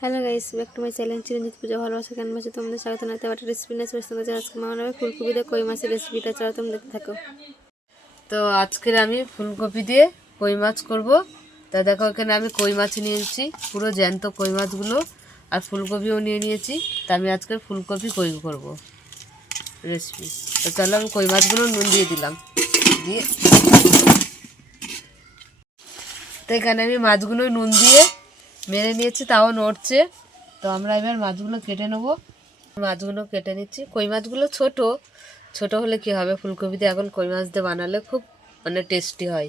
Hello guys, back to my channel Chiranjit Puja ভালোবাসা ক্যানভাসে তোমাদের স্বাগত জানাতে একটা রেসিপি নিয়ে চলে এসেছি। আজকে মা বানাবে ফুলকপি দিয়ে কই মাছের রেসিপিটা, চলো তোমরা দেখতে থাকো। তো আজকে আমি ফুলকপি দিয়ে কই মাছ করব। তা দেখো এখানে আমি কই মাছ নিয়েছি, পুরো জ্যান্ত কই মাছগুলো, আর ফুলকপিও নিয়ে নিয়েছি। তা আমি আজকে ফুলকপি কই করব রেসিপি। তো চলো আমি কই মাছগুলো নুন দিয়ে দিলাম, দিয়ে তো এখানে আমি মাছগুলো নুন দিয়ে মেরে নিয়েছি, তাও নড়ছে। তো আমরা এবার মাছগুলো কেটে নেবো। মাছগুলো কেটে নিচ্ছি। কই মাছগুলো ছোট ছোট হলে কি হবে, ফুলকপি দিয়ে এখন কই মাছ দিয়ে বানালে খুব টেস্টি হয়।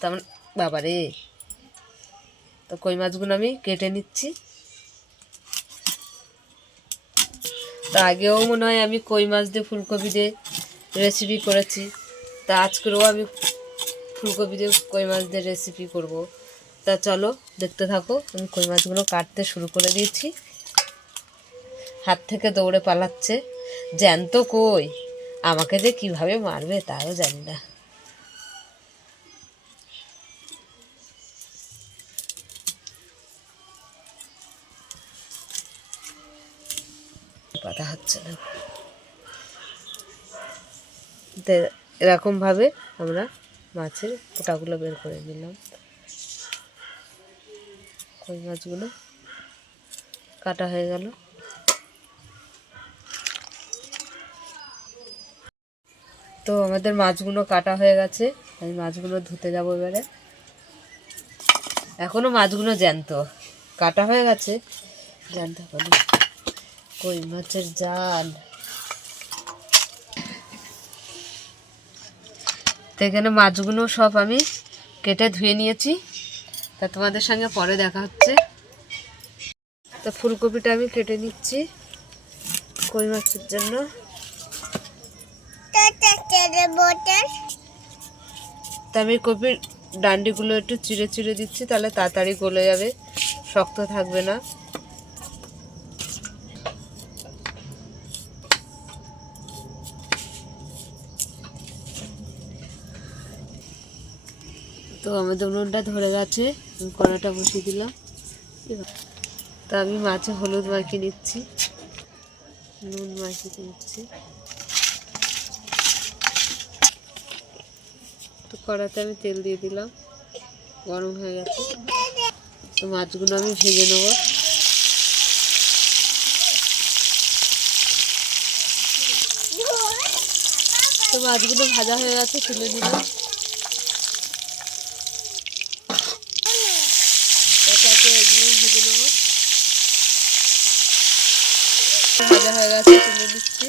তেমন বাবারে, তো কই মাছগুলো আমি কেটে নিচ্ছি। তা আগেও মনে হয় আমি কই মাছ দিয়ে ফুলকপি দিয়ে রেসিপি করেছি। তা আজকেও আমি ফুলকপি দিয়ে কই মাছ দিয়ে রেসিপি করব। তা চলো দেখতে থাকো। আমি কই মাছগুলো কাটতে শুরু করে দিয়েছি। হাত থেকে দৌড়ে পালাচ্ছে জ্যান্ত কই, আমাকে যে কিভাবে মারবে তাও জানি না। পাতা হচ্ছে না। তো এরকমভাবে আমরা মাছের পোটাগুলো বের করে নিলাম। কই মাছগুলো কাটা হয়ে গেল। তো আমাদের মাছগুলো কাটা হয়ে গেছে। আমি মাছগুলো ধুতে যাবো এবারে। এখনো মাছগুলো জ্যান্ত, কাটা হয়ে গেছে জ্যান্ত বলি। কই মাছের জাল। তো এখানে মাছগুলো সব আমি কেটে ধুয়ে নিয়েছি। তা তোমাদের সঙ্গে পরে দেখা হচ্ছে। তো ফুলকপিটা আমি কেটে নিচ্ছি কই মাছের জন্য। তা আমি কপির ডান্ডিগুলো একটু চিড়ে চিড়ে দিচ্ছি, তাহলে তাড়াতাড়ি গলে যাবে, শক্ত থাকবে না। তো আমাদের উনুনটা ধরে গেছে, আমি কড়াটা বসিয়ে দিলাম। তা আমি মাছে হলুদ মাখিয়ে নিচ্ছি, নুন মাখিয়ে নিচ্ছি। তো কড়াতে আমি তেল দিয়ে দিলাম, গরম হয়ে গেছে। তো মাছগুলো আমি ভেজে নেব। তো মাছগুলো ভাজা হয়ে গেছে, তুলে দিলাম। এগুলো ভেজে নেব। ভাজা হয়ে গেছে, তুলে দিচ্ছি।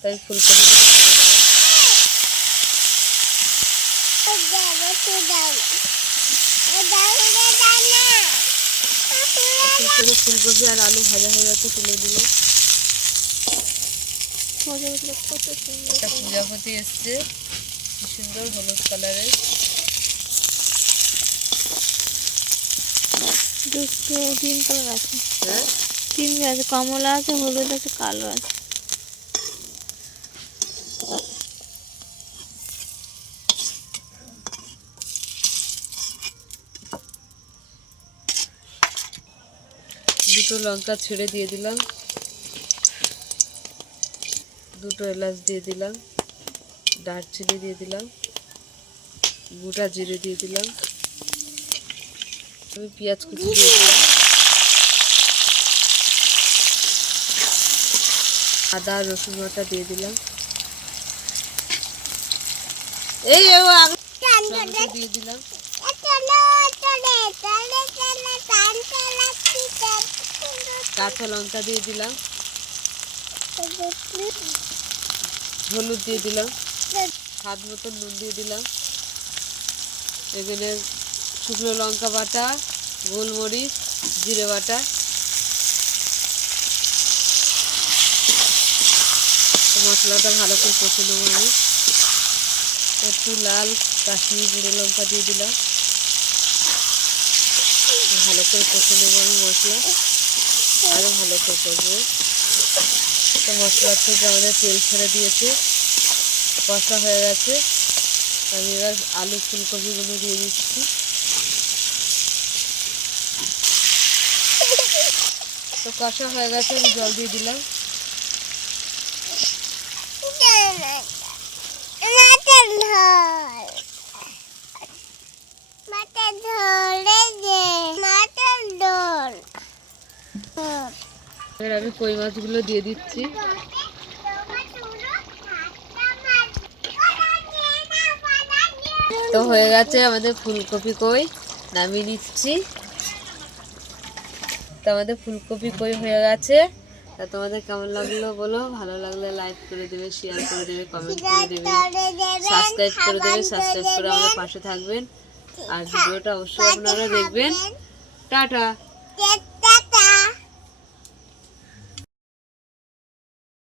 তাই ফুলকপিগুলো ভেজে নেব। ফুলকপি আর আলু ভাজা হয়ে গেছে, তুলে দিল। একটা প্রজাপতি এসছে, কি সুন্দর হলুদ কালারের। তিন কালার আছে, হ্যাঁ, তিন আছে, কমলা আছে, হলুদ আছে, কালো আছে। দুটো লঙ্কা ছেড়ে দিয়ে দিলাম, দুটো এলাচ দিয়ে দিলাম, দারচিনি দিয়ে দিলাম, গোটা জিরে দিয়ে দিলাম। আমি পেঁয়াজ কুচি দিয়ে দিলাম, আদা রসুন বাটা দিয়ে দিলাম। এই দিয়ে দিলাম। কাঁচা লঙ্কা দিয়ে দিলাম, হলুদ দিয়ে দিলাম, স্বাদ মতন নুন দিয়ে দিলাম। এখানে শুকনো লঙ্কা বাটা, গোলমরিচ, জিরে বাটা। মশলাটা ভালো করে কষে নেবো আমি। একটু লাল কাশ্মীরি গুঁড়ো লঙ্কা দিয়ে দিলাম, ভালো করে কষে নেবো আমি মশলা, আরও ভালো করে করবো। তো মশলার থেকে আমাদের তেল ছেড়ে দিয়েছে, কষা হয়ে গেছে। আমি এবার আলু ফুলকপিগুলো দিয়ে দিচ্ছি। তো কষা হয়ে গেছে, আমি জল দিয়ে দিলাম। এবার আমি কই মাছগুলো দিয়ে দিচ্ছি। তো হয়ে গেছে আমাদের ফুলকপি কই, নামিয়ে নিচ্ছি। তো আমাদের ফুলকপি কই হয়ে গেছে। তা তোমাদের কেমন লাগলো বলো, ভালো লাগলে লাইক করে দেবে, শেয়ার করে দেবে, কমেন্ট করে দেবে, সাবস্ক্রাইব করে দেবে। সাবস্ক্রাইব করে আমাদের পাশে থাকবেন আর ভিডিওটা অবশ্যই আপনারা দেখবেন। টাটা।